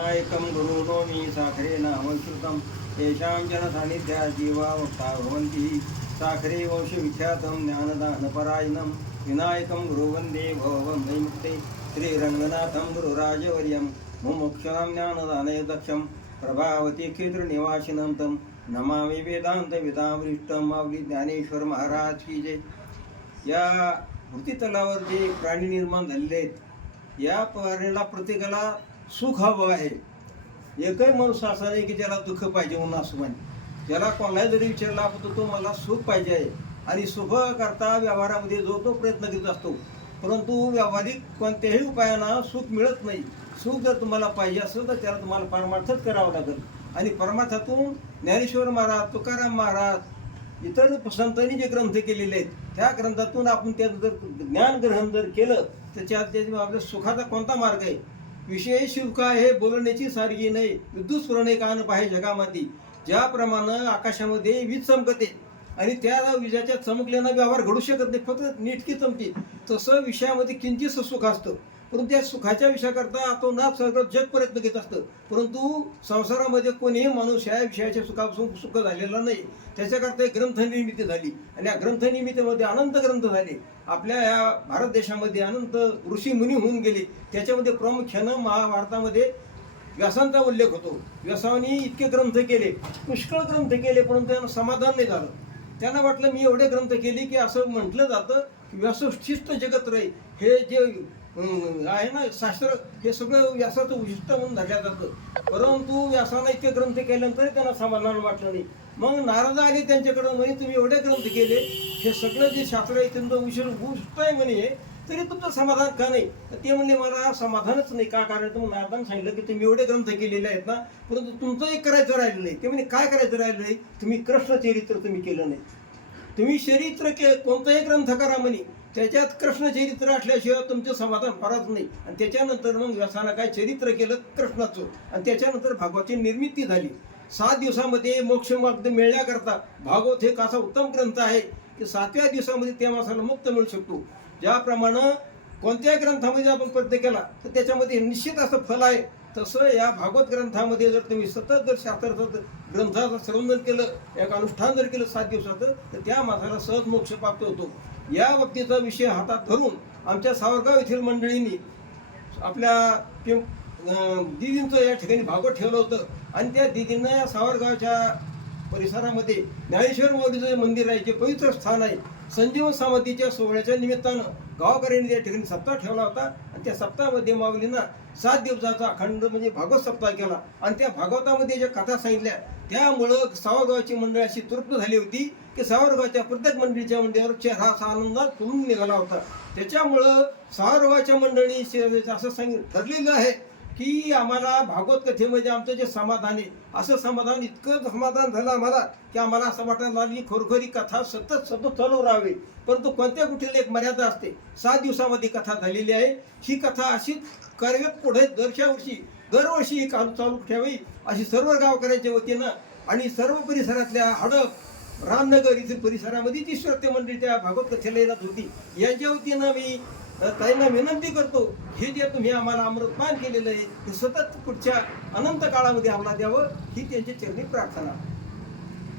सायकं गुरुणो मी साखरे नामश्रुतं तेषां जनसान्निध्या जीवा वक्ता भवन्ति। साखरे वंशविख्यातं ज्ञानदानपरायणं विनायकं गुरुवन्दे भवं नैमुक्ते श्रीरङ्गनाथं गुरुराजवर्यं मुमुक्षरं ज्ञानदानयदक्षं प्रभावती क्षेत्रनिवासिनं तं नमामि वेदान्तविदावृष्टं माऊली ज्ञानेश्वर महाराज की जय। या मृतीतलावर जे प्राणी निर्माण झालेले आहेत या प्राण्याला प्रत्येकाला सुख हवं आहे. एकही माणूस असा नाही की ज्याला दुःख पाहिजे म्हणून असं म्हणे. ज्याला कोणाला जरी विचारला आपण तो मला सुख पाहिजे आहे. आणि सुख करता व्यवहारामध्ये जो तो प्रयत्न करीत असतो. परंतु व्यावहारिक कोणत्याही उपायांना सुख मिळत नाही. सुख जर तुम्हाला पाहिजे असेल तर त्याला तुम्हाला परमार्थच करावं लागेल. आणि परमार्थातून ज्ञानेश्वर महाराज तुकाराम महाराज इतर संतांनी जे ग्रंथ केलेले आहेत त्या ग्रंथातून आपण त्याचं जर ज्ञान ग्रहण जर केलं तर त्याच्या आपल्या सुखाचा कोणता मार्ग आहे? विषय सुख आहे बोलण्याची सारखी नाही विद्युत स्फुरणे कान पाहे जगामध्ये. ज्याप्रमाणे आकाशामध्ये वीज चमकते आणि त्या विजाच्या चमकल्यानं व्यवहार घडू शकत नाही फक्त नीटकी चमकी. तसं विषयामध्ये किंचित सुख असतं. परंतु त्या सुखाच्या विषयाकरता तो ना सगळं जग प्रयत्न घेत असतं. परंतु संसारामध्ये कोणीही माणूस या विषयाच्या सुखापासून सुख झालेला नाही. त्याच्याकरता एक ग्रंथनिर्मिती झाली आणि या ग्रंथनिर्मितीमध्ये अनंत ग्रंथ झाले. आपल्या या भारत देशामध्ये अनंत ऋषी मुनी होऊन गेले. त्याच्यामध्ये प्रामुख्यानं महाभारतामध्ये व्यासांचा उल्लेख होतो. व्यासांनी इतके ग्रंथ केले पुष्कळ ग्रंथ केले परंतु त्यांना समाधान नाही झालं. त्यांना वाटलं मी एवढे ग्रंथ केले की असं म्हटलं जातं की जगत रे हे जे आहे ना शास्त्र हे सगळं व्यासाचं उशिष्ट म्हणून धरल्या जातं. परंतु व्यासानं इतके ग्रंथ केल्यानंतर त्यांना समाधान वाटलं नाही. मग नारद आले त्यांच्याकडं म्हणे तुम्ही एवढे ग्रंथ केले हे सगळं जे शास्त्र आहे त्यांचं उशीर उशिष्ट आहे म्हणे तरी तुमचं समाधान का नाही? तर ते म्हणजे मला समाधानच नाही. का? कारण तुम्ही नारदान सांगितलं की तुम्ही एवढे ग्रंथ केलेले आहेत ना परंतु तुमचं एक करायचं राहिलं नाही. ते म्हणे काय करायचं राहिलं नाही? तुम्ही कृष्ण चरित्र तुम्ही केलं नाही. तुम्ही चरित्र के कोणताही ग्रंथ करा म्हणे त्याच्यात कृष्ण चरित्र असल्याशिवाय तुमचं समाधान होणार नाही. आणि त्याच्यानंतर मग व्यासानं काय चरित्र केलं कृष्णाचं. आणि त्याच्यानंतर भागवतची निर्मिती झाली. सात दिवसामध्ये मोक्ष मार्ग मिळण्याकरता भागवत हे एक असा उत्तम ग्रंथ आहे की सातव्या दिवसामध्ये त्या माणसाला मुक्त मिळू शकतो. ज्याप्रमाणे कोणत्याही ग्रंथामध्ये आपण प्रयत्न केला तर त्याच्यामध्ये निश्चित असं फल आहे. तसं या भागवत ग्रंथामध्ये जर तुम्ही सतत जर शास्त्राचं ग्रंथाचं संवर्धन केलं एक अनुष्ठान जर केलं सात दिवसाचं तर त्या माणसाला सहज मोक्ष प्राप्त होतो. या बाबतीचा विषय हातात धरून आमच्या सावरगाव येथील मंडळींनी आपल्या पिं दिदींचं या ठिकाणी भागवत ठेवलं होतं. आणि त्या दिदींना या सावरगावच्या परिसरामध्ये ज्ञानेश्वर मौलीचं जे मंदिर आहे जे पवित्र स्थान आहे. संजीवन समाधीच्या सोहळ्याच्या निमित्तानं गावकऱ्यांनी या ठिकाणी सप्ताह ठेवला होता. आणि त्या सप्ताहामध्ये माऊलींना सात दिवसाचा अखंड म्हणजे भागवत सप्ताह केला. आणि त्या भागवतामध्ये ज्या कथा सांगितल्या त्यामुळं सावरगावची मंडळी अशी तृप्त झाली होती की सावरगावच्या प्रत्येक मंडळीच्या मंडळीवर चेहरा असा आनंदात फुलून निघाला होता. त्याच्यामुळं सावरगावच्या मंडळी असं सांगितलं ठरलेलं आहे की आम्हाला भागवत कथेमध्ये आमचं जे समाधान आहे असं समाधान इतकं समाधान झालं आम्हाला की आम्हाला असं वाटायला लागली खरोखरी कथा सतत सतत चालू राहावी. परंतु कोणत्या कुठेला एक मर्यादा असते? सात दिवसामध्ये कथा झालेली आहे. ही कथा अशी कार्यरत पुढे दरच्या वर्षी दरवर्षी ही चालू चालू ठेवावी अशी सर्व गावकऱ्यांच्या वतीनं आणि सर्व परिसरातल्या हडप रामनगर येथील परिसरामध्ये जी श्रोते मंडळी त्या भागवत कथेला येत होती. यांच्या वतीनं मी तर ताईंना विनंती करतो हे जे तुम्ही आम्हाला अमृतपान केलेलं आहे ते सतत पुढच्या अनंत काळामध्ये आम्हाला द्यावं ही त्यांची चरणी प्रार्थना.